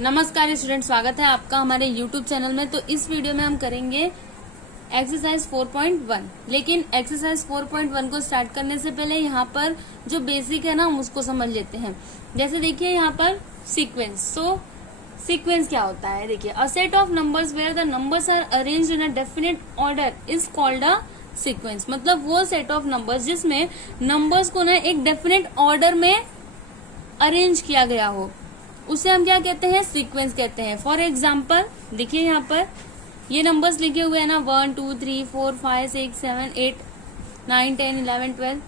नमस्कार स्टूडेंट, स्वागत है आपका हमारे YouTube चैनल में। तो इस वीडियो में हम करेंगे एक्सरसाइज 4.1। लेकिन एक्सरसाइज 4.1 को स्टार्ट करने से पहले यहाँ पर जो बेसिक है ना हम उसको समझ लेते हैं। जैसे देखिए यहाँ पर सीक्वेंस। तो सीक्वेंस क्या होता है? देखिए, a set of numbers where the numbers are arranged in a definite order is called a sequence. मतलब वो सेट ऑफ नंबर्स जिसमें नंबर्स को ना एक डेफिनेट ऑर्डर में अरेंज किया गया हो, उसे हम क्या कहते हैं? सीक्वेंस कहते हैं। फॉर एग्जाम्पल देखिए यहाँ पर ये नंबर्स लिखे हुए हैं ना, 1 2 3 4 5 6 7 8 9 10 11 12।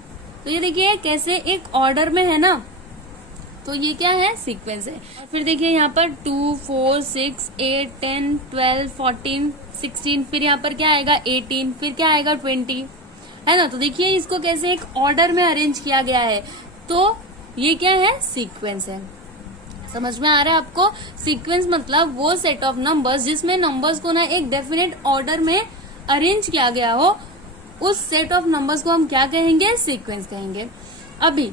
तो ये देखिए कैसे एक ऑर्डर में है ना, तो ये क्या है? सीक्वेंस है। और फिर देखिए यहाँ पर 2 4 6 8 10 12 14 16, फिर यहाँ पर क्या आएगा? 18, फिर क्या आएगा? 20, है ना। तो देखिए इसको कैसे एक ऑर्डर में अरेंज किया गया है, तो ये क्या है? सीक्वेंस है। समझ में आ रहा है आपको? सीक्वेंस मतलब वो सेट ऑफ नंबर्स जिसमें नंबर्स को ना एक डेफिनेट ऑर्डर में अरेंज किया गया हो, उस सेट ऑफ नंबर्स को हम क्या कहेंगे? सीक्वेंस कहेंगे। अभी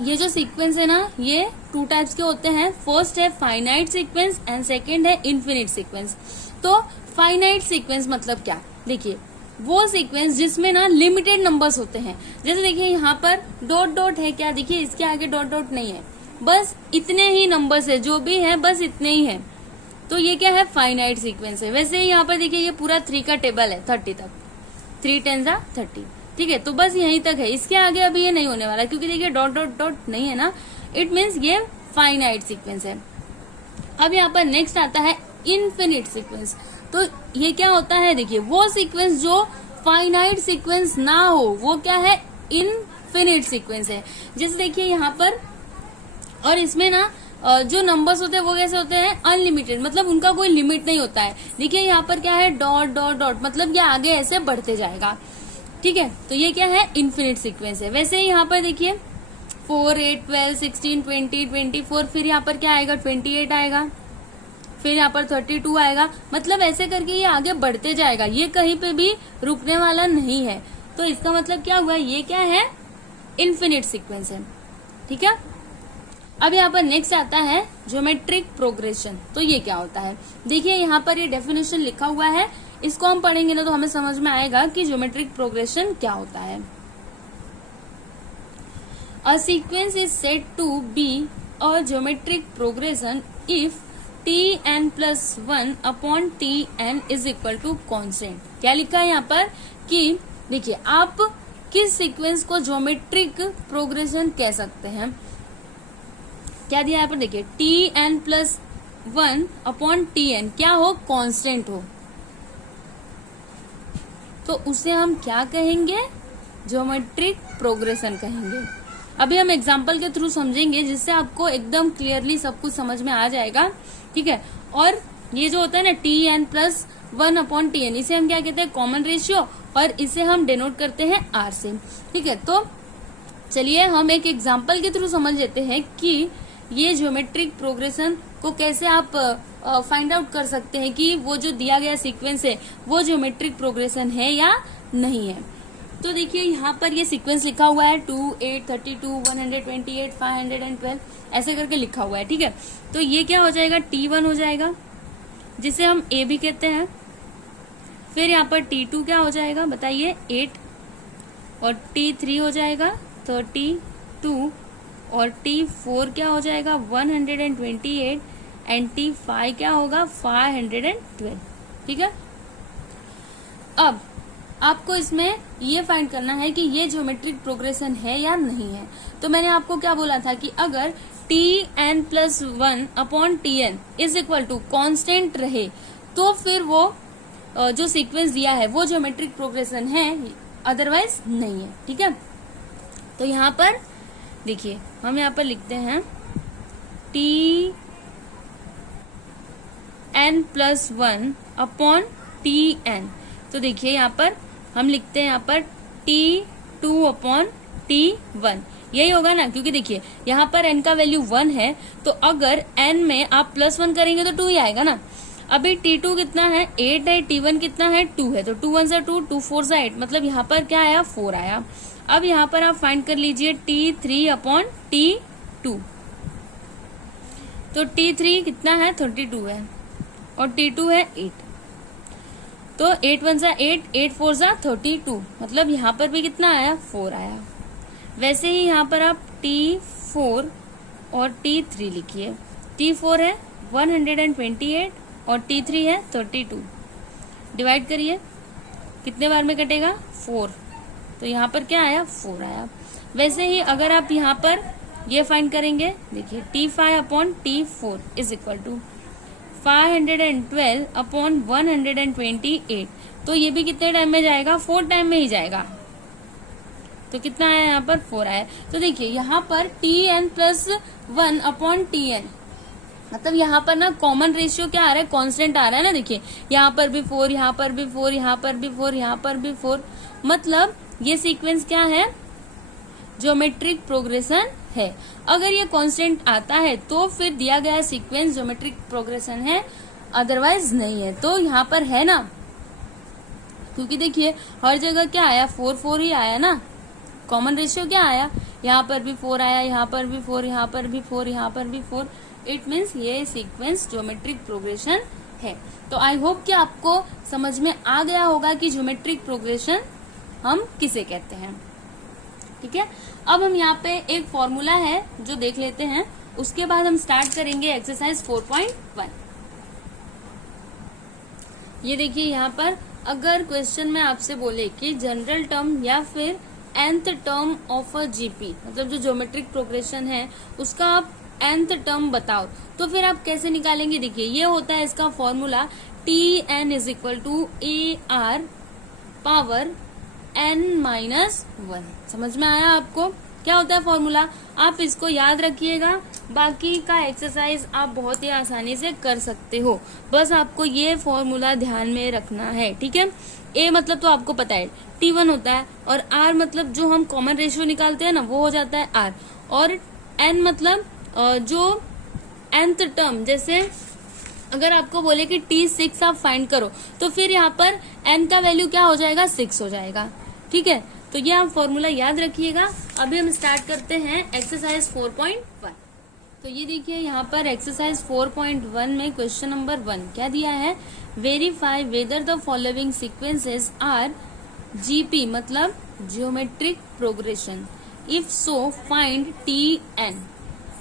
ये जो सीक्वेंस है ना, ये 2 टाइप्स के होते हैं। फर्स्ट है फाइनाइट सीक्वेंस एंड सेकेंड है इनफिनिट सीक्वेंस। तो फाइनाइट सीक्वेंस मतलब क्या? देखिए वो सीक्वेंस जिसमें ना लिमिटेड नंबर्स होते हैं। जैसे देखिए यहाँ पर डॉट डॉट है, क्या देखिए इसके आगे डॉट डॉट नहीं है, बस इतने ही नंबर्स है, जो भी है बस इतने ही है। तो ये क्या है? फाइनाइट सीक्वेंस है। वैसे ही यहाँ पर देखिए ये पूरा 3 का टेबल है 30 तक, 3 10 30, ठीक है। तो बस यहीं तक है, इसके आगे अभी ये नहीं होने वाला क्योंकि देखिए डॉट डॉट डॉट नहीं है ना, इट मीन्स ये फाइनाइट सीक्वेंस है। अब यहाँ पर नेक्स्ट आता है इनफिनिट सीक्वेंस। तो ये क्या होता है? देखिए वो सीक्वेंस जो फाइनाइट सीक्वेंस ना हो, वो क्या है? इनफिनिट सीक्वेंस है। जैसे देखिए यहाँ पर, और इसमें ना जो नंबर्स होते हैं वो कैसे होते हैं? अनलिमिटेड, मतलब उनका कोई लिमिट नहीं होता है। देखिए यहाँ पर क्या है? डॉट डॉट डॉट, मतलब ये आगे ऐसे बढ़ते जाएगा, ठीक है। तो ये क्या है? इनफिनिट सीक्वेंस है। वैसे ही यहाँ पर देखिए 4 8 12 16 20 24, फिर यहाँ पर क्या आएगा? 28 आएगा, फिर यहाँ पर 32 आएगा। मतलब ऐसे करके ये आगे बढ़ते जाएगा, ये कहीं पे भी रुकने वाला नहीं है। तो इसका मतलब क्या हुआ? ये क्या है? इनफिनिट सीक्वेंस है, ठीक है। अब यहाँ पर नेक्स्ट आता है ज्योमेट्रिक प्रोग्रेशन। तो ये क्या होता है? देखिए यहाँ पर ये डेफिनेशन लिखा हुआ है, इसको हम पढ़ेंगे ना तो हमें समझ में आएगा कि ज्योमेट्रिक प्रोग्रेशन क्या होता है। A sequence is said to be a geometric progression if Tn+1 upon Tn is equal to constant. क्या लिखा है यहाँ पर कि देखिए आप किस सीक्वेंस को ज्योमेट्रिक प्रोग्रेशन कह सकते हैं? क्या दिया यहाँ पर? देखिए Tn+1 अपॉन Tn क्या हो? कांस्टेंट हो, तो उसे हम क्या कहेंगे? ज्योमेट्रिक प्रोग्रेशन कहेंगे। अभी हम एग्जांपल के थ्रू समझेंगे जिससे आपको एकदम क्लियरली सब कुछ समझ में आ जाएगा, ठीक है। और ये जो होता है ना Tn+1 अपॉन Tn, इसे हम क्या कहते हैं? कॉमन रेशियो, और इसे हम डिनोट करते हैं R से, ठीक है। तो चलिए हम एक एग्जाम्पल के थ्रू समझ लेते हैं कि ये ज्योमेट्रिक प्रोग्रेशन को कैसे आप फाइंड आउट कर सकते हैं कि वो जो दिया गया सीक्वेंस है वो ज्योमेट्रिक प्रोग्रेशन है या नहीं है। तो देखिए यहाँ पर ये सीक्वेंस लिखा हुआ है 2 8 32 128 512, ऐसे करके लिखा हुआ है, ठीक है। तो ये क्या हो जाएगा? T1 हो जाएगा, जिसे हम A भी कहते हैं। फिर यहाँ पर T2 क्या हो जाएगा? बताइए, 8, और T3 हो जाएगा 32, और T4 क्या हो जाएगा? 128, एंड T5 क्या होगा? 512, ठीक है। अब आपको इसमें ये फाइंड करना है कि ये ज्योमेट्रिक प्रोग्रेशन है या नहीं है। तो मैंने आपको क्या बोला था कि अगर Tn+1 upon Tn is equal to constant रहे तो फिर वो जो सीक्वेंस दिया है वो ज्योमेट्रिक प्रोग्रेशन है, अदरवाइज नहीं है, ठीक है। तो यहाँ पर देखिए हम यहाँ पर लिखते हैं Tn+1 अपॉन Tn। तो देखिए यहाँ पर हम लिखते हैं यहाँ पर T2 अपॉन T1, यही होगा ना, क्योंकि देखिए यहाँ पर n का वैल्यू 1 है, तो अगर n में आप +1 करेंगे तो 2 ही आएगा ना। अभी T2 कितना है? 8 है, T1 कितना है? 2 है, तो 2 1 से 2, 2 4 से 8, मतलब यहाँ पर क्या आया? 4 आया। अब यहाँ पर आप फाइंड कर लीजिए T3 अपॉन T2। तो T3 कितना है 32 है और T2 है 8। तो 8 1 सा 8, 8 4 सा 32, मतलब यहाँ पर भी कितना आया 4 आया। वैसे ही यहाँ पर आप T4 और T3 लिखिए। T4 है 128 और T3 है 32। डिवाइड करिए, कितने बार में कटेगा 4, तो यहाँ पर क्या आया 4 आया। वैसे ही अगर आप यहाँ पर ये फाइंड करेंगे, देखिए T5 upon T4 is equal to 512 upon 128, तो ये भी कितने टाइम में जाएगा 4 टाइम में ही जाएगा। तो कितना आया यहाँ पर 4 आया। तो देखिए यहाँ पर Tn+1 अपॉन Tn, मतलब यहाँ पर ना कॉमन रेशियो क्या आ रहा है, कांस्टेंट आ रहा है ना। देखिए यहाँ पर भी 4, यहाँ पर भी 4, यहाँ पर भी 4, यहाँ पर भी 4, मतलब ये सीक्वेंस क्या है, ज्योमेट्रिक प्रोग्रेशन है। अगर ये कांस्टेंट आता है तो फिर दिया गया सीक्वेंस ज्योमेट्रिक प्रोग्रेशन है, अदरवाइज नहीं है। तो यहाँ पर है ना, क्योंकि देखिए हर जगह क्या आया 4 4 ही आया ना, कॉमन रेशियो क्या आया, यहाँ पर भी 4 आया, यहाँ पर भी 4, यहाँ पर भी 4, यहाँ पर भी 4। इट मीन्स ये सीक्वेंस ज्योमेट्रिक प्रोग्रेशन है। तो आई होप कि आपको समझ में आ गया होगा कि ज्योमेट्रिक प्रोग्रेशन हम किसे कहते हैं। ठीक है, अब हम यहाँ पे एक फॉर्मूला है जो देख लेते हैं, उसके बाद हम स्टार्ट करेंगे एक्सरसाइज 4.1। ये देखिए यहाँ पर अगर क्वेश्चन में आपसे बोले कि जनरल टर्म या फिर nth term of a GP, मतलब जो ज्योमेट्रिक प्रोग्रेशन है उसका आप nth टर्म बताओ, तो फिर आप कैसे निकालेंगे। देखिए ये होता है इसका formula Tn is equal to AR power n-1। समझ में आया आपको क्या होता है फॉर्मूला, आप इसको याद रखिएगा। बाकी का एक्सरसाइज आप बहुत ही आसानी से कर सकते हो, बस आपको ये फॉर्मूला ध्यान में रखना है। ठीक है, A मतलब तो आपको पता है T1 होता है, और R मतलब जो हम कॉमन रेशियो निकालते हैं ना वो हो जाता है R, और N मतलब जो nth टर्म, जैसे अगर आपको बोले कि T6 आप फाइंड करो तो फिर यहाँ पर N का वैल्यू क्या हो जाएगा 6 हो जाएगा। ठीक है, तो ये आप फॉर्मूला याद रखिएगा। अभी हम स्टार्ट करते हैं एक्सरसाइज 4.1। तो ये देखिए यहाँ पर एक्सरसाइज 4.1 में क्वेश्चन नंबर 1 क्या दिया है, verify whether the following sequences are GP मतलब geometric progression, if so find Tn।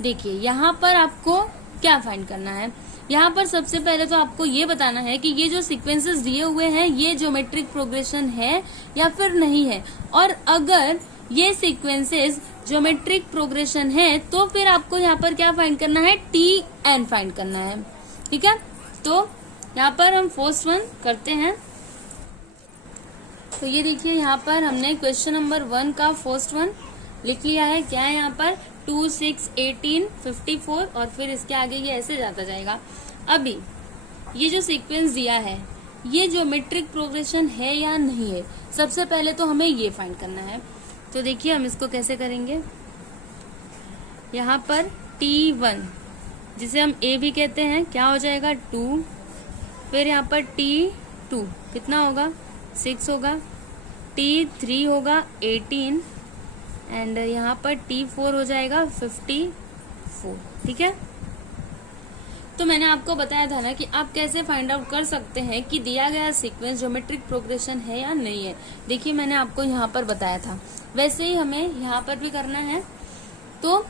देखिए यहाँ पर आपको क्या फाइंड करना है, यहाँ पर सबसे पहले तो आपको ये बताना है कि ये जो सीक्वेंसेस दिए हुए हैं ये ज्योमेट्रिक प्रोग्रेशन है या फिर नहीं है, और अगर ये सीक्वेंसेस ज्योमेट्रिक प्रोग्रेशन है तो फिर आपको यहाँ पर क्या फाइंड करना है, Tn फाइंड करना है। ठीक है, तो यहाँ पर हम फर्स्ट वन करते हैं। तो ये देखिए यहाँ पर हमने क्वेश्चन नंबर 1 का फर्स्ट वन लिख लिया है। क्या है यहाँ पर 2 6 18 54, और फिर इसके आगे ये ऐसे जाता जाएगा। अभी ये जो सीक्वेंस दिया है ये ज्योमेट्रिक प्रोग्रेशन है या नहीं है, सबसे पहले तो हमें ये फाइंड करना है। तो देखिए हम इसको कैसे करेंगे, यहाँ पर T1 जिसे हम A भी कहते हैं क्या हो जाएगा 2, फिर यहाँ पर T2 कितना होगा 6 होगा, T3 होगा 18, एंड यहाँ पर T4 हो जाएगा 54। ठीक है, तो मैंने आपको बताया था ना कि आप कैसे फाइंड आउट कर सकते हैं कि दिया गया सीक्वेंस ज्योमेट्रिक प्रोग्रेशन है या नहीं है। देखिए मैंने आपको यहाँ पर बताया था, वैसे ही हमें यहाँ पर भी करना है। तो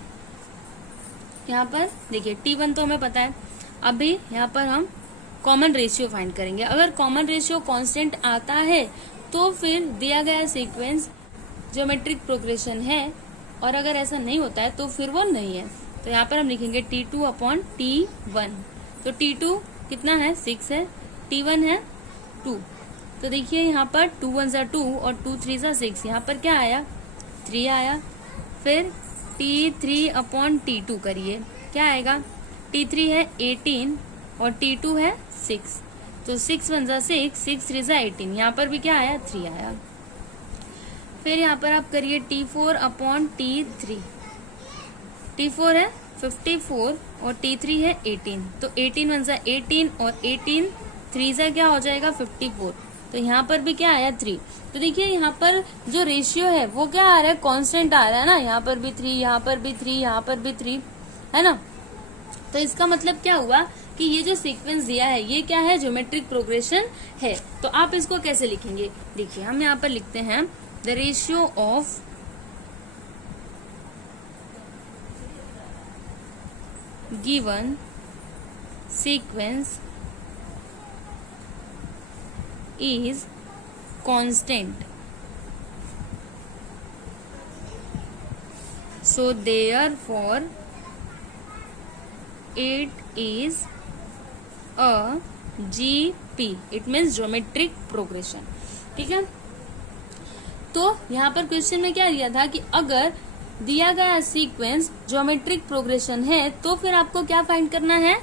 यहाँ पर देखिए T1 तो हमें पता है, अभी यहाँ पर हम कॉमन रेशियो फाइंड करेंगे। अगर कॉमन रेशियो कांस्टेंट आता है तो फिर दिया गया सीक्वेंस ज्योमेट्रिक प्रोग्रेशन है, और अगर ऐसा नहीं होता है तो फिर वो नहीं है। तो यहाँ पर हम लिखेंगे T2 अपॉन T1। तो T2 कितना है 6 है, T1 है 2। तो देखिए यहाँ पर 2 1 सा 2 और 2 3 सा 6, यहाँ पर क्या आया 3 आया। फिर T3 अपॉन T2 करिए, क्या आएगा, T3 है 18 और T2 है 6, तो 6 1 सा 6, 6 3 सा 18, यहाँ पर भी क्या आया 3 आया। फिर यहाँ पर आप करिए T4 अपॉन T3, T4 है 54 और T3 है 18, तो 18 1 सा 18 और 18 3 सा क्या हो जाएगा 54, तो यहाँ पर भी क्या आया 3। तो देखिए यहाँ पर जो रेशियो है वो क्या आ रहा है, कांस्टेंट आ रहा है ना, यहाँ पर भी 3, यहाँ पर भी 3, यहाँ पर भी 3 है ना। तो इसका मतलब क्या हुआ कि ये जो सीक्वेंस दिया है ये क्या है, ज्योमेट्रिक प्रोग्रेशन है। तो आप इसको कैसे लिखेंगे, देखिए हम यहाँ पर लिखते हैं the ratio of given sequence is constant, so therefore it is a GP, it means geometric progression। ठीक है, तो यहाँ पर क्वेश्चन में क्या दिया था कि अगर दिया गया सीक्वेंस ज्योमेट्रिक प्रोग्रेशन है तो फिर आपको क्या फाइंड करना है,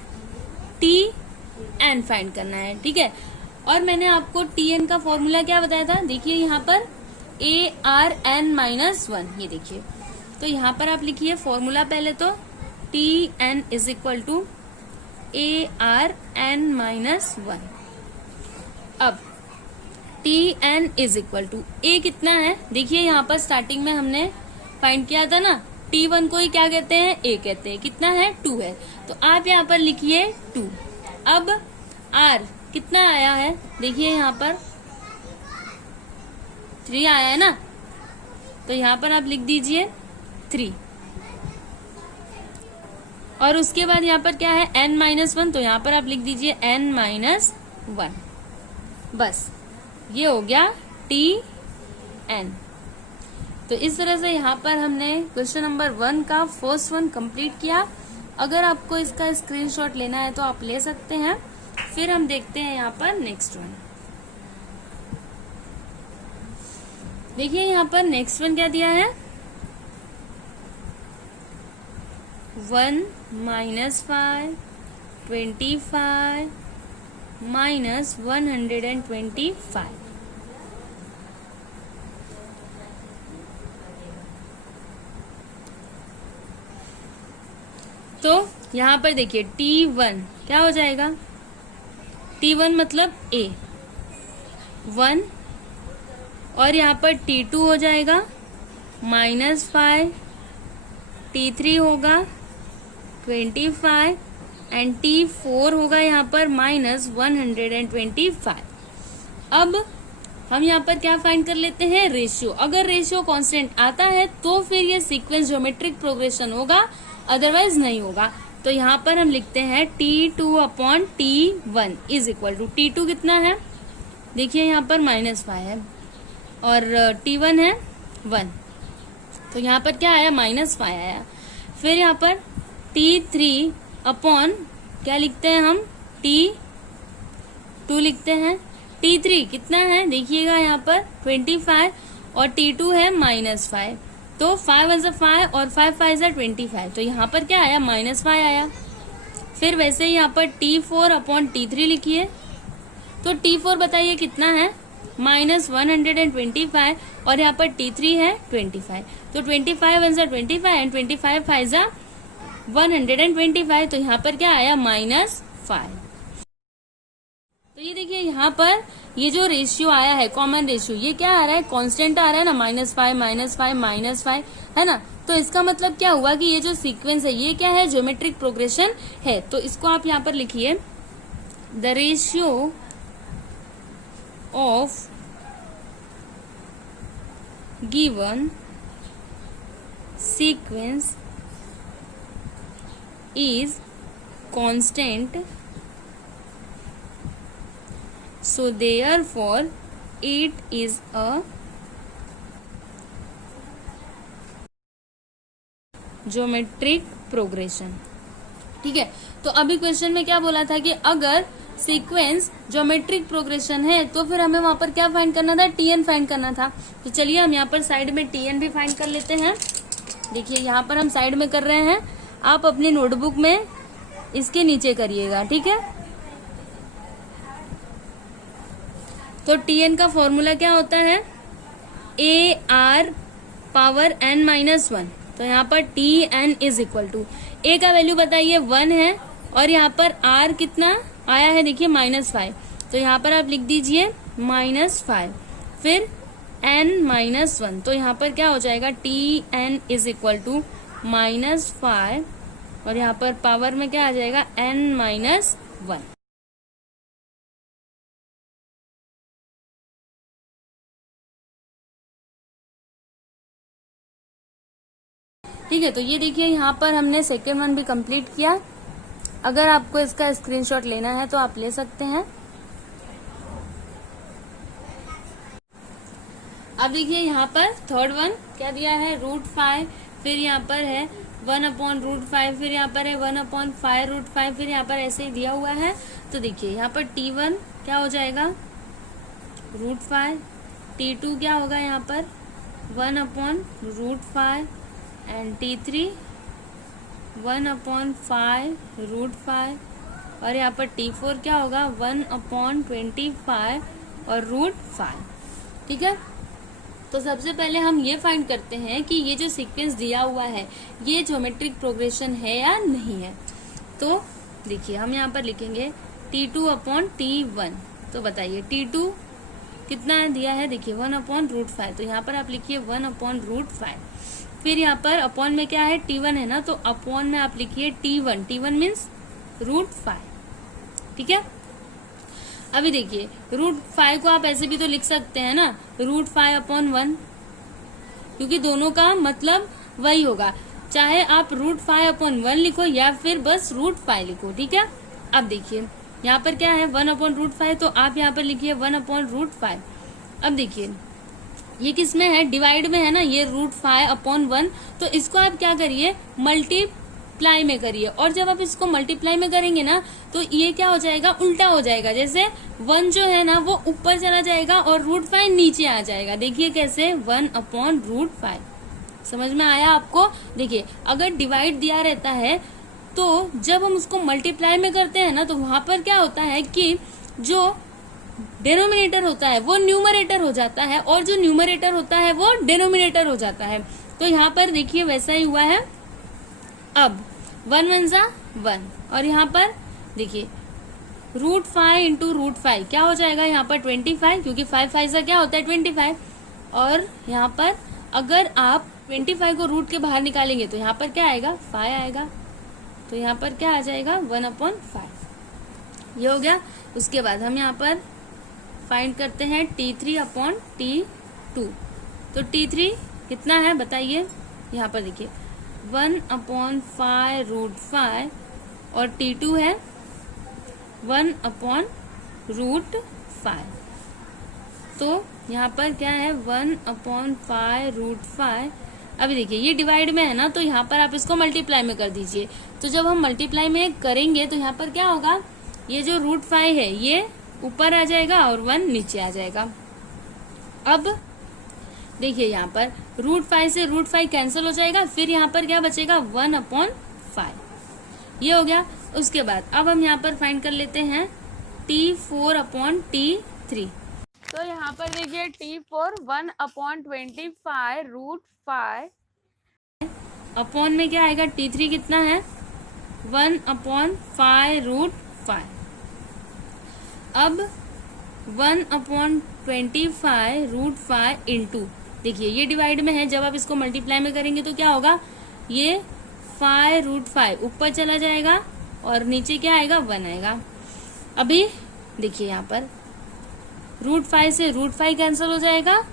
TN फाइंड करना है। ठीक है, और मैंने आपको TN का फॉर्मूला क्या बताया था, देखिए यहाँ पर ARN-1, ये देखिए। तो यहाँ पर आप लिखिए फॉर्मूला पहले तो TN is equal to ARN-1। अब TN is equal to A कितना है, देखिए यहाँ पर स्टार्टिंग में हमने फाइंड किया था ना, T1 को ही क्या कहते हैं, A कहते हैं, कितना है 2 है। तो आप यहाँ पर लिखिए 2। अब R कितना आया है, देखिए यहाँ पर 3 आया है ना, तो यहाँ पर आप लिख दीजिए 3। और उसके बाद यहाँ पर क्या है N-1, तो यहाँ पर आप लिख दीजिए N-1। बस ये हो गया TN। तो इस तरह से यहाँ पर हमने क्वेश्चन नंबर 1 का फर्स्ट वन कंप्लीट किया। अगर आपको इसका स्क्रीनशॉट लेना है तो आप ले सकते हैं। फिर हम देखते हैं यहाँ पर नेक्स्ट वन। देखिए यहाँ पर नेक्स्ट वन क्या दिया है, 1 - 5 25 -125। तो यहाँ पर देखिए T1 क्या हो जाएगा, T1 मतलब A 1, और यहाँ पर T2 हो जाएगा -5, T3 होगा 25 एंड T4 होगा यहाँ पर -125। अब हम यहाँ पर क्या फाइंड कर लेते हैं, रेशियो। अगर रेशियो कांस्टेंट आता है तो फिर ये सीक्वेंस ज्योमेट्रिक प्रोग्रेशन होगा, अदरवाइज नहीं होगा। तो यहाँ पर हम लिखते हैं T2/T1 is equal to, T2 कितना है, देखिए यहाँ पर -5 है और T1 है 1, तो यहाँ पर क्या आया, -5 आया। फिर यहाँ पर T3 अपॉन क्या लिखते हैं हम, T2 लिखते हैं। T3 कितना है, देखिएगा यहाँ पर 25 और T2 है -5, तो 5 × 5 और 5 × 5 = 25, तो यहाँ पर क्या आया, -5 आया। फिर वैसे ही यहाँ पर T4/T3 लिखिए, तो T4 बताइए कितना है, -125 और यहाँ पर T3 है 25, तो 25 × 25 एंड 25 × 5 = 125, तो यहाँ पर क्या आया, -5। तो ये देखिए यहाँ पर ये जो रेशियो आया है, कॉमन रेशियो, ये क्या आ रहा है, कांस्टेंट आ रहा है ना, -5 -5 -5 है ना। तो इसका मतलब क्या हुआ कि ये जो सीक्वेंस है ये क्या है, ज्योमेट्रिक प्रोग्रेशन है। तो इसको आप यहाँ पर लिखिए, the ratio of given sequence is constant, so therefore it is a geometric progression. ठीक है, तो अभी क्वेश्चन में क्या बोला था कि अगर सीक्वेंस ज्योमेट्रिक प्रोग्रेशन है तो फिर हमें वहां पर क्या फाइंड करना था, TN फाइंड करना था। तो चलिए हम यहाँ पर साइड में TN भी फाइंड कर लेते हैं। देखिए यहाँ पर हम साइड में कर रहे हैं, आप अपनी नोटबुक में इसके नीचे करिएगा। ठीक है, तो TN का फॉर्मूला क्या होता है, AR⁻n-1। तो यहाँ पर TN is equal to, A का वैल्यू बताइए 1 है और यहाँ पर R कितना आया है, देखिए -5, तो यहाँ पर आप लिख दीजिए -5, फिर n-1, तो यहाँ पर क्या हो जाएगा, TN इज इक्वल टू -5 और यहाँ पर पावर में क्या आ जाएगा n-1। ठीक है, तो ये देखिए यहाँ पर हमने सेकेंड वन भी कंप्लीट किया। अगर आपको इसका स्क्रीनशॉट लेना है तो आप ले सकते हैं। अब देखिए यहाँ पर थर्ड वन क्या दिया है, √5, फिर यहाँ पर है 1/√5, फिर यहाँ पर है 1/5√5, फिर यहाँ पर ऐसे ही दिया हुआ है। तो देखिए यहाँ पर T1 क्या हो जाएगा √5, T2 क्या होगा यहाँ पर 1/√5 एंड T3 1/5√5 और यहाँ पर T4 क्या होगा 1/25 और √5। ठीक है, तो सबसे पहले हम ये फाइंड करते हैं कि ये जो सीक्वेंस दिया हुआ है ये ज्योमेट्रिक प्रोग्रेशन है या नहीं है। तो देखिए हम यहाँ पर लिखेंगे T2/T1। तो बताइए T2 कितना दिया है, देखिए 1/√5, तो यहाँ पर आप लिखिए 1/√5। फिर यहाँ पर अपॉन में क्या है T1 है ना, तो अपॉन में आप लिखिए T1, T1 मीन्स √5। ठीक है, अभी देखिए √5 को आप ऐसे भी तो लिख सकते हैं ना √5/1, क्योंकि दोनों का मतलब वही होगा, चाहे आप √5/1 लिखो या फिर बस √5 लिखो। ठीक है, अब देखिए यहाँ पर क्या है 1/√5, तो आप यहाँ पर लिखिए 1/√5। अब देखिए ये किस में है, डिवाइड में है ना, ये √5/1, तो इसको आप क्या करिए मल्टीप्लाई में करिए, और जब आप इसको मल्टीप्लाई में करेंगे ना तो ये क्या हो जाएगा, उल्टा हो जाएगा। जैसे 1 जो है ना वो ऊपर चला जाएगा और √5 नीचे आ जाएगा। देखिए कैसे 1/√5, समझ में आया आपको। देखिए अगर डिवाइड दिया रहता है तो जब हम उसको मल्टीप्लाई में करते हैं ना तो वहां पर क्या होता है कि जो डिनोमिनेटर होता है वो न्यूमरेटर हो जाता है और जो न्यूमरेटर होता है वो डिनोमिनेटर हो जाता है। तो यहाँ पर देखिए वैसा ही हुआ है। अब 1 1 जा 1 और यहाँ पर देखिए √5 इंटू √5 क्या हो जाएगा यहाँ पर 25, क्योंकि 5 5 जा क्या होता है 25। और यहाँ पर अगर आप 25 को रूट के बाहर निकालेंगे तो यहाँ पर क्या आएगा 5 आएगा, तो यहाँ पर क्या आ जाएगा 1/5। ये हो गया। उसके बाद हम यहाँ पर फाइंड करते हैं T3/T2। तो T3 कितना है बताइए, यहाँ पर देखिए 1/5√5 और T2 है 1/√5। तो यहाँ पर क्या है 1/5√5। अभी देखिए ये डिवाइड में है ना, तो यहाँ पर आप इसको मल्टीप्लाई में कर दीजिए। तो जब हम मल्टीप्लाई में करेंगे तो यहाँ पर क्या होगा, ये जो √5 है ये ऊपर आ जाएगा और 1 नीचे आ जाएगा। अब देखिए यहाँ पर √5 से √5 कैंसिल हो जाएगा, फिर यहाँ पर क्या बचेगा 1/5। ये हो गया। उसके बाद अब हम यहाँ पर फाइंड कर लेते हैं T4/T3। तो यहाँ पर देखिए T4 1/25√5 अपॉन में क्या आएगा T3 कितना है 1/5√5। अब 1/25√5 इंटू, देखिए ये डिवाइड में है, जब आप इसको मल्टीप्लाई में करेंगे तो क्या होगा, ये 5√5 ऊपर चला जाएगा और नीचे क्या आएगा 1 आएगा। अभी देखिए यहाँ पर √5 से √5 कैंसिल हो जाएगा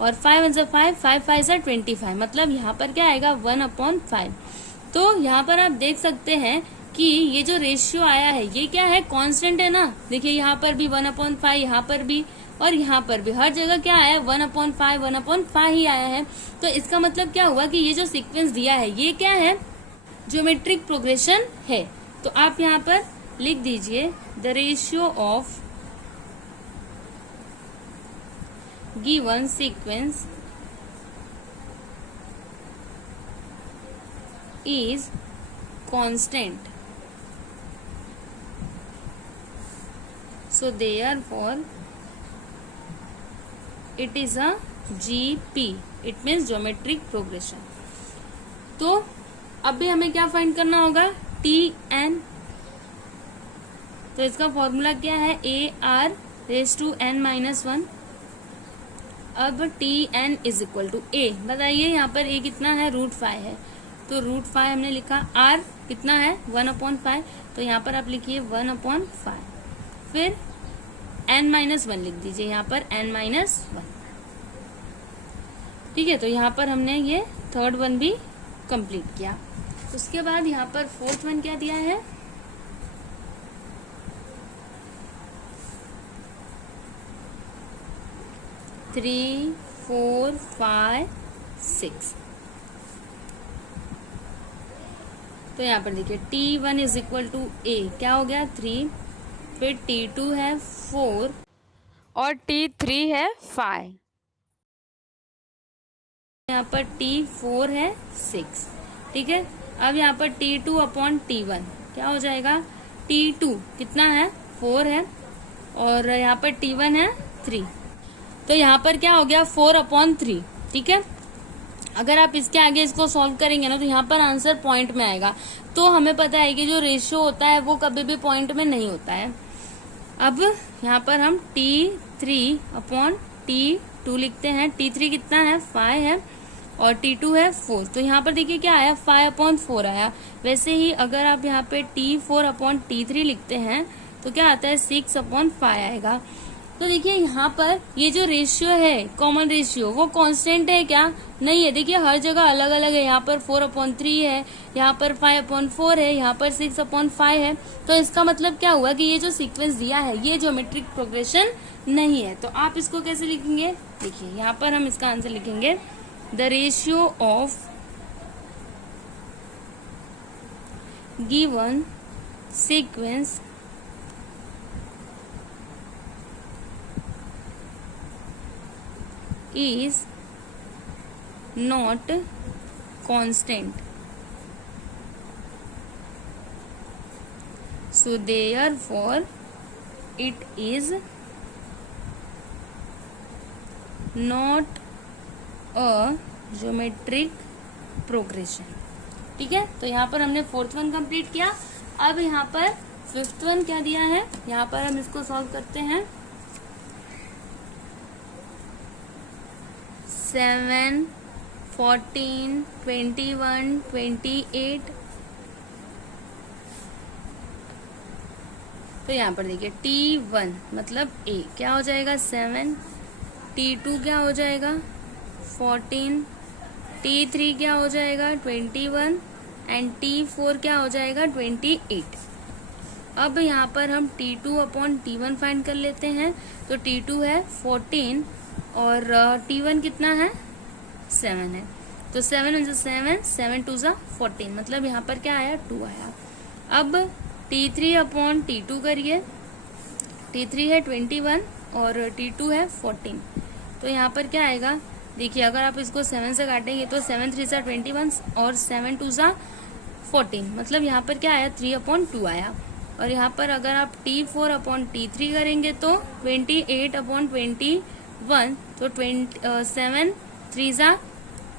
और 5 1 5 5 5 25, मतलब यहाँ पर क्या आएगा 1/5। तो यहाँ पर आप देख सकते हैं कि ये जो रेशियो आया है ये क्या है, कांस्टेंट है ना। देखिए यहाँ पर भी 1/5, यहाँ पर भी और यहाँ पर भी, हर जगह क्या आया 1/5 ही आया है। तो इसका मतलब क्या हुआ कि ये जो सीक्वेंस दिया है ये क्या है, ज्योमेट्रिक प्रोग्रेशन है। तो आप यहाँ पर लिख दीजिए the ratio of given sequence is constant, so therefore it is a GP, it means geometric progression। तो अब भी हमें क्या फाइंड करना होगा Tn। तो इसका फॉर्मूला क्या है AR⁻n-1। अब Tn is equal to A, बताइए यहाँ पर A कितना है √5 है, तो √5 हमने लिखा, R कितना है 1/5, तो यहाँ पर आप लिखिए 1/5, फिर n-1 लिख दीजिए यहाँ पर n-1। ठीक है, तो यहाँ पर हमने ये थर्ड वन भी कंप्लीट किया। उसके बाद यहाँ पर फोर्थ वन क्या दिया है, 3, 4, 5, 6। तो यहाँ पर देखिए T1 is equal to A, क्या हो गया 3, फिर T2 है 4 और T3 है 5, यहाँ पर T4 है 6। ठीक है, अब यहाँ पर T2/T1 क्या हो जाएगा, T2 कितना है 4 है और यहाँ पर T1 है 3, तो यहाँ पर क्या हो गया 4/3। ठीक है, अगर आप इसके आगे इसको सॉल्व करेंगे ना तो यहाँ पर आंसर पॉइंट में आएगा। तो हमें पता है कि जो रेशियो होता है वो कभी भी पॉइंट में नहीं होता है। अब यहाँ पर हम T3/T2 लिखते हैं। T3 कितना है 5 है और T2 है 4, तो यहाँ पर देखिए क्या आया 5/4 आया। वैसे ही अगर आप यहाँ पे T4/T3 लिखते हैं तो क्या आता है 6/5 आएगा। तो देखिए यहाँ पर ये जो रेशियो है कॉमन रेशियो वो कांस्टेंट है क्या, नहीं है। देखिए हर जगह अलग अलग है, यहाँ पर 4/3 है, यहाँ पर 5/4 है, यहाँ पर 6/5 है। तो इसका मतलब क्या हुआ कि ये जो सीक्वेंस दिया है ये ज्योमेट्रिक प्रोग्रेशन नहीं है। तो आप इसको कैसे लिखेंगे, देखिए यहाँ पर हम इसका आंसर लिखेंगे the ratio of given sequence is not constant, so therefore it is not a geometric progression। ठीक है, तो यहाँ पर हमने फोर्थ वन कंप्लीट किया। अब यहाँ पर फिफ्थ वन क्या दिया है, यहाँ पर हम इसको सॉल्व करते हैं। 7, 14, 21, 28। तो यहाँ पर देखिए T1 मतलब A क्या हो जाएगा 7, T2 क्या हो जाएगा 14, T3 क्या हो जाएगा 21 एंड T4 क्या हो जाएगा 28। अब यहाँ पर हम T2/T1 फाइंड कर लेते हैं। तो T2 है 14 और T1 कितना है 7 है, तो 7 × 7, 7 2 14, मतलब यहाँ पर क्या आया 2 आया। अब T3/T2 करिए, T3 है 21 और T2 है 14, तो यहाँ पर क्या आएगा, देखिए अगर आप इसको 7 से काटेंगे तो 7 3 21 और 7 2 14, मतलब यहाँ पर क्या आया 3/2 आया। और यहाँ पर अगर आप T4/T3 करेंगे तो 28/21, तो 7 3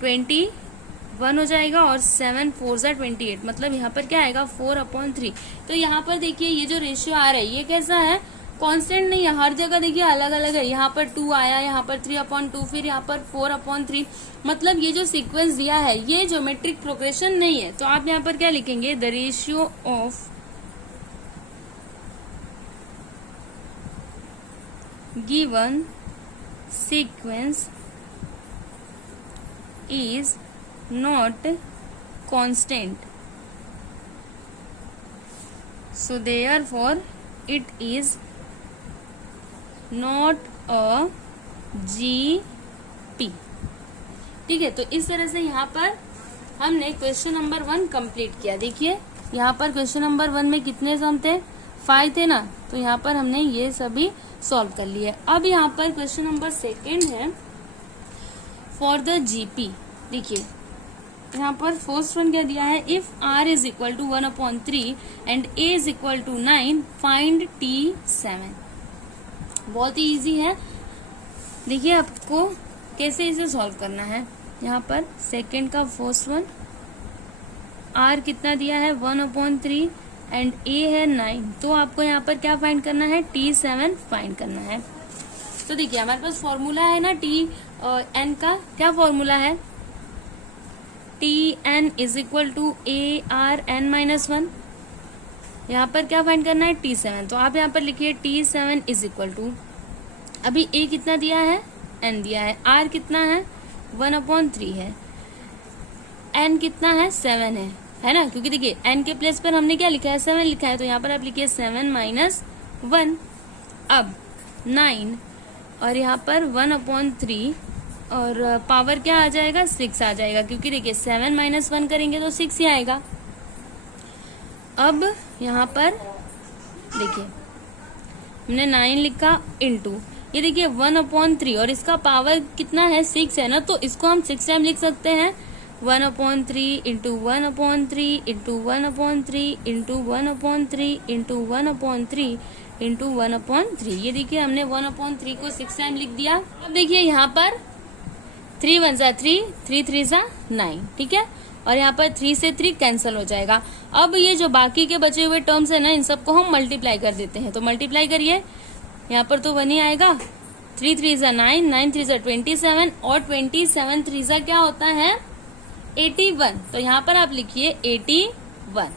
21 हो जाएगा और 7 4 28, मतलब यहाँ पर क्या आएगा 4/3। तो यहाँ पर देखिए ये जो रेशियो आ रहा है ये कैसा है, कांस्टेंट नहीं है, हर जगह देखिए अलग अलग है। यहाँ पर 2 आया, यहाँ पर 3/2, फिर यहाँ पर 4/3, मतलब ये जो सीक्वेंस दिया है ये ज्योमेट्रिक प्रोग्रेशन नहीं है। तो आप यहाँ पर क्या लिखेंगे, the ratio of given sequence is not constant, so therefore it is not a GP। ठीक है, तो इस तरह से यहाँ पर हमने क्वेश्चन नंबर 1 कंप्लीट किया। देखिए यहाँ पर क्वेश्चन नंबर 1 में कितने सम थे, 5 थे ना, तो यहाँ पर हमने ये सभी सॉल्व कर लिए। अब यहाँ पर क्वेश्चन नंबर 2 है फॉर द जीपी। देखिए यहाँ पर फर्स्ट वन क्या दिया है, if R is equal to 1/3 and A is equal to 9 find T7। बहुत ही इजी है, देखिए आपको कैसे इसे सॉल्व करना है। यहाँ पर सेकंड का फर्स्ट वन, R कितना दिया है 1/3 एंड A है 9, तो आपको यहाँ पर क्या फाइंड करना है, T7 फाइंड करना है। तो देखिए हमारे पास फॉर्मूला है ना T n का, क्या फॉर्मूला है, T N is equal to A R N minus one. यहाँ पर क्या फाइंड करना है, T7। तो आप यहाँ पर लिखिए T7 इज इक्वल टू, अभी A कितना दिया है, N दिया है, R कितना है 1/3 है, N कितना है 7 है ना, क्योंकि देखिए N के प्लेस पर हमने क्या लिखा है 7 लिखा है, तो यहाँ पर आप लिखिए 7 माइनस 1। अब 9 और यहाँ पर 1/3 और पावर क्या आ जाएगा 6 आ जाएगा, क्योंकि देखिए 7 माइनस 1 करेंगे तो 6 ही आएगा। अब यहाँ पर देखिए हमने 9 लिखा इंटू, ये देखिए 1/3 और इसका पावर कितना है 6 है ना, तो इसको हम 6 टाइम लिख सकते हैं। 1/3 into 1/3 into 1/3 into 1/3 into 1/3 into 1/3। ये देखिए हमने 1/3 को 6 टाइम लिख दिया। अब देखिए यहाँ पर 3 1 जा 3, 3 3 जा 9, ठीक है, और यहाँ पर 3 से 3 कैंसिल हो जाएगा। अब ये जो बाकी के बचे हुए टर्म्स है ना, इन सबको हम मल्टीप्लाई कर देते हैं, तो मल्टीप्लाई करिए, यहाँ पर तो 1 ही आएगा। 3 3 जा 9, 9 3 जा 27 और 27 3 जा क्या होता है 81। तो यहाँ पर आप लिखिए 81।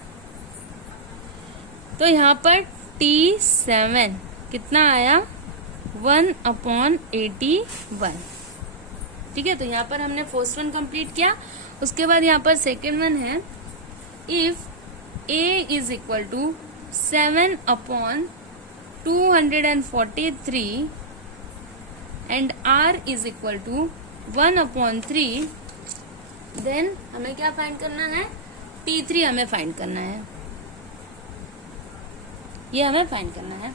तो यहाँ पर T7 कितना आया 1/81, ठीक है। तो यहाँ पर हमने फर्स्ट वन कंप्लीट किया। उसके बाद यहाँ पर सेकेंड वन है, if A is equal to 7/243 and R is equal to 1/3, then हमें क्या फाइंड करना है, T3 हमें फाइंड करना है, ये हमें फाइंड करना है।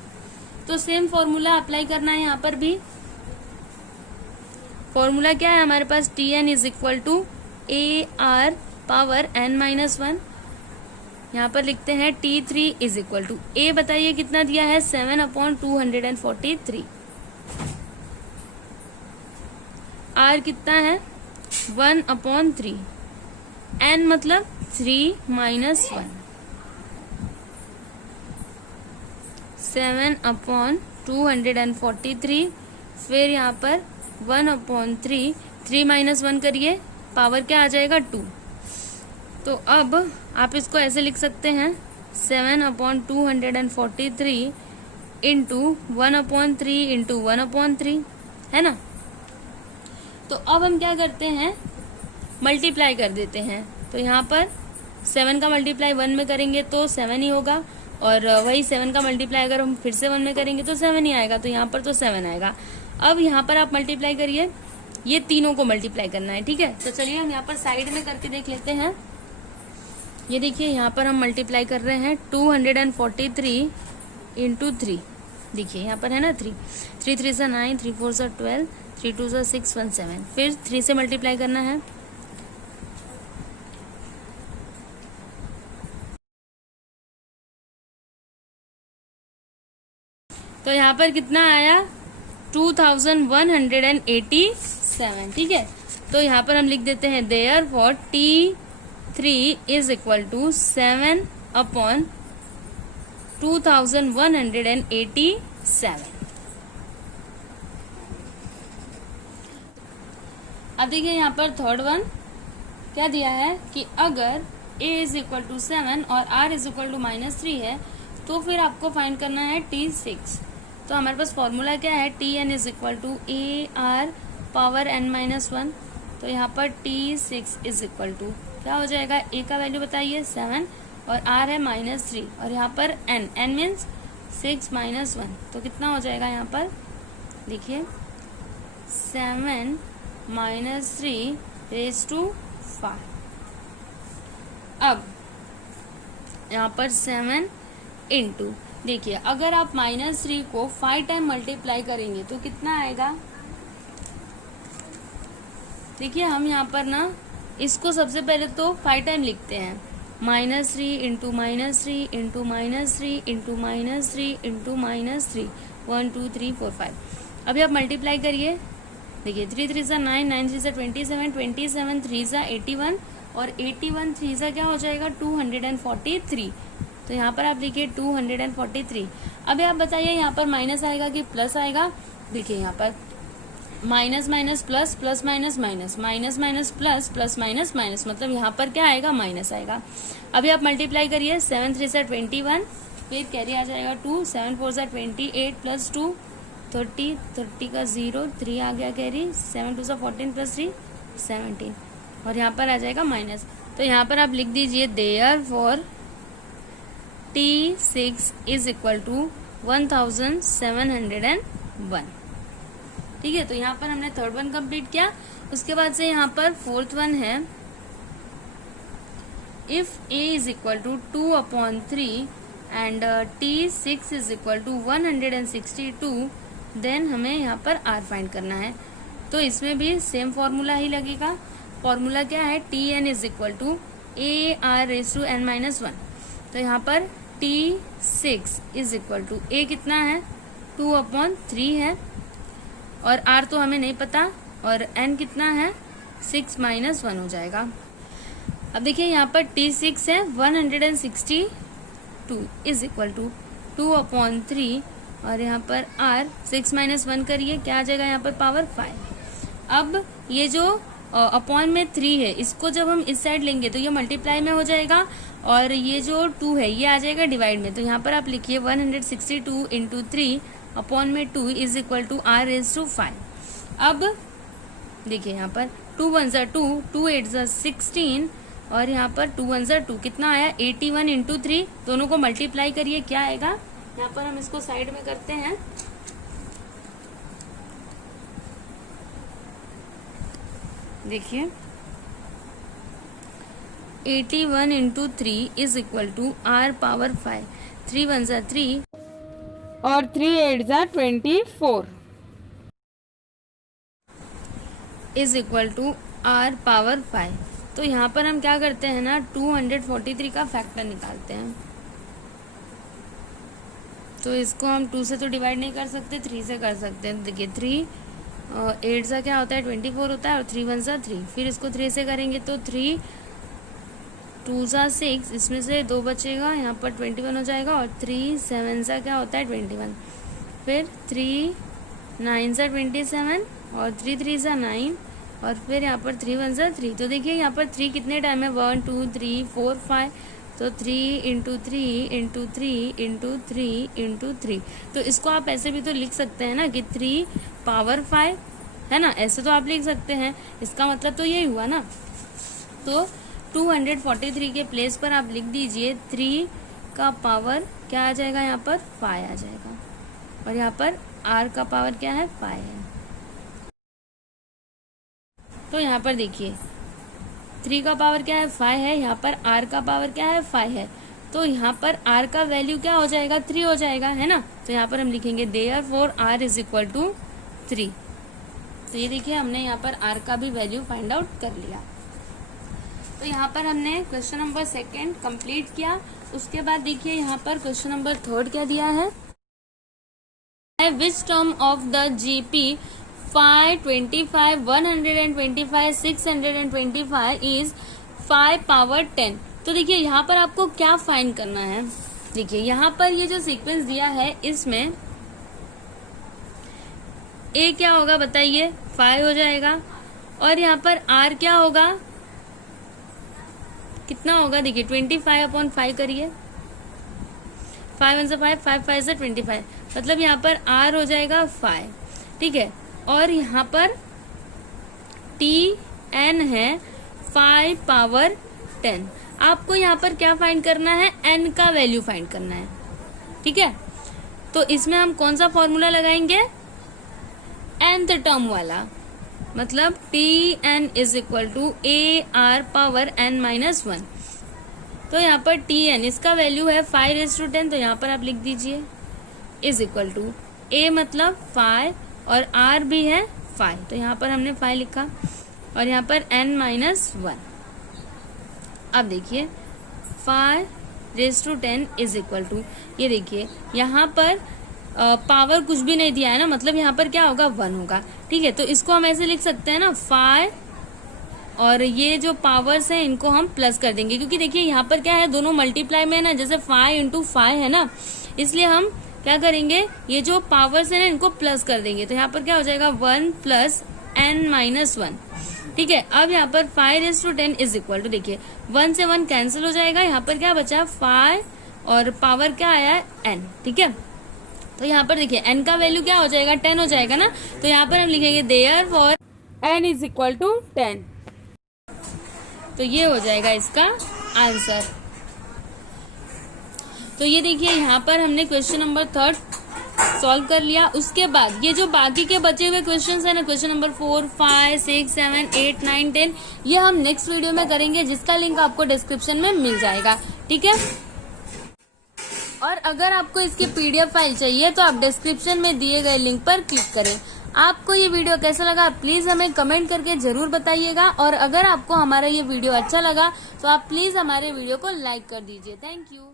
तो सेम फॉर्मूला अप्लाई करना है यहाँ पर भी। फॉर्मूला क्या है हमारे पास, Tn is equal to A R power n minus 1। यहाँ पर लिखते हैं T3 इज इक्वल टू, ए बताइए कितना दिया है 7/243, R कितना है 1/3, n मतलब 3 माइनस 1, 7/243, फिर यहाँ पर 1/3, 3 माइनस 1 करिए, पावर क्या आ जाएगा 2। तो अब आप इसको ऐसे लिख सकते हैं 7/243 इंटू 1/3 इंटू 1/3, है ना। तो अब हम क्या करते हैं, मल्टीप्लाई कर देते हैं। तो यहाँ पर 7 का मल्टीप्लाई 1 में करेंगे तो 7 ही होगा, और वही 7 का मल्टीप्लाई अगर हम फिर से 1 में करेंगे तो 7 ही आएगा, तो यहाँ पर तो 7 आएगा। अब यहाँ पर आप मल्टीप्लाई करिए, ये तीनों को मल्टीप्लाई करना है, ठीक है। तो चलिए हम यहाँ पर साइड में करके देख लेते हैं। ये देखिए यहाँ पर हम मल्टीप्लाई कर रहे हैं 243 इंटू 3, देखिए यहाँ पर है ना 3 3 3 से 9, 3 4 से 12, 3 2 से 6 1 7, फिर 3 से मल्टीप्लाई करना है। तो यहाँ पर कितना आया 2187, ठीक है। तो यहाँ पर हम लिख देते हैं therefore T3 is equal to 7/2187। अब देखिए यहाँ पर थर्ड वन क्या दिया है कि अगर A इज इक्वल टू 7 और R इज इक्वल टू -3 है, तो फिर आपको फाइंड करना है T6। तो हमारे पास फॉर्मूला क्या है, Tn is equal to A R power n minus 1। तो यहाँ पर T6 इज इक्वल टू क्या हो जाएगा, A का वैल्यू बताइए 7 और R है -3 और यहाँ पर n मीन्स 6 माइनस 1, तो कितना हो जाएगा यहाँ पर देखिए 7 माइनस 3 रेज टू 5। अब यहाँ पर 7 इंटू, देखिए अगर आप -3 को 5 टाइम मल्टीप्लाई करेंगे तो कितना आएगा, देखिए हम यहाँ पर ना इसको सबसे पहले तो 5 टाइम लिखते हैं, -3 इंटू -3 इंटू -3 इंटू -3 इंटू -3, 1 2 3 4 5। अभी आप मल्टीप्लाई करिए, देखिए 3 3 सा 9, 9 3 सा 27, 27 3 सा 81 और 81 3 सा क्या हो जाएगा 243। तो यहाँ पर आप लिखिए 243। अभी आप बताइए यहाँ पर माइनस आएगा कि प्लस आएगा। देखिए यहाँ पर minus minus plus, plus minus minus, minus minus plus, plus minus minus, मतलब यहाँ पर क्या आएगा, माइनस आएगा। अभी आप मल्टीप्लाई करिए, 7 3 से 21, फिर कैरी आ जाएगा 2, 7 4 से 28 प्लस 2 30, 30 का 0, 3 आ गया कैरी, 7 2 से 14 प्लस 3 17, और यहाँ पर आ जाएगा माइनस। तो यहाँ पर आप लिख दीजिए therefore T6 is equal to 1701। ठीक है, तो यहाँ पर हमने थर्ड वन कंप्लीट किया। उसके बाद से यहाँ पर फोर्थ वन है, if A is equal to 2/3 and T6 is equal to 162, then हमें यहाँ पर R फाइंड करना है। तो इसमें भी सेम फॉर्मूला ही लगेगा। फॉर्मूला क्या है, Tn is equal to AR⁻n-1। तो यहाँ पर T6 is equal to A कितना है, 2/3 है, और R तो हमें नहीं पता, और N कितना है, 6 - 1 हो जाएगा। अब देखिए यहाँ पर T6 है 162 इज इक्वल टू 2/3, और यहाँ पर R 6 - 1 करिए, क्या आ जाएगा यहाँ पर, पावर 5। अब ये जो अपॉन में 3 है, इसको जब हम इस साइड लेंगे तो ये मल्टीप्लाई में हो जाएगा, और ये जो 2 है ये आ जाएगा डिवाइड में। तो यहाँ पर आप लिखिए 162 इंटू 3 अपॉन में 2 इज इक्वल टू R⁵5। अब देखिए यहाँ पर 2 1 ज़ा 2, 2 8 ज़ा 16, और यहाँ पर 2 1 ज़ा 2 कितना आया, 81 इंटू 3। दोनों को मल्टीप्लाई करिए, क्या आएगा, यहाँ पर हम इसको साइड में करते हैं। देखिए 81 into 3 is equal to R⁵5। 3 1 ज़ा 3 और 3 8 ज़ा 24 इज इक्वल टू R⁵5। तो यहाँ पर हम क्या करते हैं ना, 243 का फैक्टर निकालते हैं। तो इसको हम 2 से तो डिवाइड नहीं कर सकते, 3 से कर सकते हैं। देखिए 3 8 सा क्या होता है, 24 होता है, और 3 1 सा 3, फिर इसको 3 से करेंगे तो 3 2 सा 6, इसमें से 2 बचेगा, यहाँ पर 21 हो जाएगा, और 3 7 सा क्या होता है, 21, फिर 3 9 सा 27, और 3 3 सा 9, और फिर यहाँ पर 3 1 सा 3। तो देखिए यहाँ पर 3 कितने टाइम है, 1 2 3 4 5, तो 3 इंटू 3 इंटू 3 इंटू 3 इंटू 3। तो इसको आप ऐसे भी तो लिख सकते हैं ना कि 3 पावर 5 है ना, ऐसे तो आप लिख सकते हैं। इसका मतलब तो यही हुआ ना। तो 243 के प्लेस पर आप लिख दीजिए 3 का पावर क्या आ जाएगा, यहाँ पर 5 आ जाएगा, और यहाँ पर R का पावर क्या है, 5 है। तो यहाँ पर देखिए 3 का पावर क्या है, 5 है, यहाँ पर R का पावर क्या है, 5 है। तो यहाँ पर R का वैल्यू क्या हो जाएगा, 3 हो जाएगा, है ना। तो यहाँ पर हम लिखेंगे therefore R is equal to 3। तो ये देखिए हमने यहाँ पर R का भी वैल्यू फाइंड आउट कर लिया। तो यहाँ पर हमने क्वेश्चन नंबर 2 कंप्लीट किया। उसके बाद देखिए यहाँ पर क्वेश्चन नंबर 3 क्या दिया है, which term of the GP 5 25 125 625 is 5 power 10। तो देखिए यहाँ पर आपको क्या फाइंड करना है। देखिए यहाँ पर ये जो सीक्वेंस दिया है इसमें A क्या होगा बताइए, 5 हो जाएगा, और यहाँ पर R क्या होगा, कितना होगा, देखिए 25/5 करिए, 5 1 से 5 5 5 से 25, मतलब यहाँ पर R हो जाएगा 5, ठीक है। और यहाँ पर Tn है 5 पावर 10। आपको यहाँ पर क्या फाइंड करना है, n का वैल्यू फाइंड करना है, ठीक है। तो इसमें हम कौन सा फॉर्मूला लगाएंगे, nth टर्म वाला, मतलब Tn is equal to AR⁻n-1। तो यहाँ पर Tn इसका वैल्यू है 5⁻10, तो यहाँ पर आप लिख दीजिए इज इक्वल टू A मतलब 5 और R भी है 5, तो यहाँ पर हमने 5 लिखा, और यहाँ पर n-1। अब देखिए 5⁻10 इज इक्वल टू, ये देखिए यहाँ पर पावर कुछ भी नहीं दिया है ना, मतलब यहाँ पर क्या होगा, 1 होगा, ठीक है। तो इसको हम ऐसे लिख सकते हैं ना 5, और ये जो पावर्स हैं इनको हम प्लस कर देंगे, क्योंकि देखिए यहाँ पर क्या है, दोनों मल्टीप्लाई में है ना, जैसे 5 इंटू 5 है ना, इसलिए हम क्या करेंगे, ये जो पावर्स है ना इनको प्लस कर देंगे। तो यहाँ पर क्या हो जाएगा 1 प्लस n-1, ठीक है। अब यहाँ पर 5⁻10 इज इक्वल टू, देखिए 1 से 1 कैंसिल हो जाएगा, यहाँ पर क्या बचा 5 और पावर क्या आया है n, ठीक है। तो यहाँ पर देखिए n का वैल्यू क्या हो जाएगा 10 हो जाएगा ना, तो यहाँ पर हम लिखेंगे therefore n is equal to 10। तो ये हो जाएगा इसका आंसर। तो ये देखिए यहाँ पर हमने क्वेश्चन नंबर 3 सॉल्व कर लिया। उसके बाद ये जो बाकी के बचे हुए क्वेश्चंस है ना, क्वेश्चन नंबर 4, 5, 6, 7, 8, 9, 10, ये हम नेक्स्ट वीडियो में करेंगे, जिसका लिंक आपको डिस्क्रिप्शन में मिल जाएगा, ठीक है। और अगर आपको इसकी PDF फाइल चाहिए तो आप डिस्क्रिप्शन में दिए गए लिंक पर क्लिक करें। आपको ये वीडियो कैसा लगा प्लीज हमें कमेंट करके जरूर बताइएगा, और अगर आपको हमारा ये वीडियो अच्छा लगा तो आप प्लीज हमारे वीडियो को लाइक कर दीजिए। Thank you.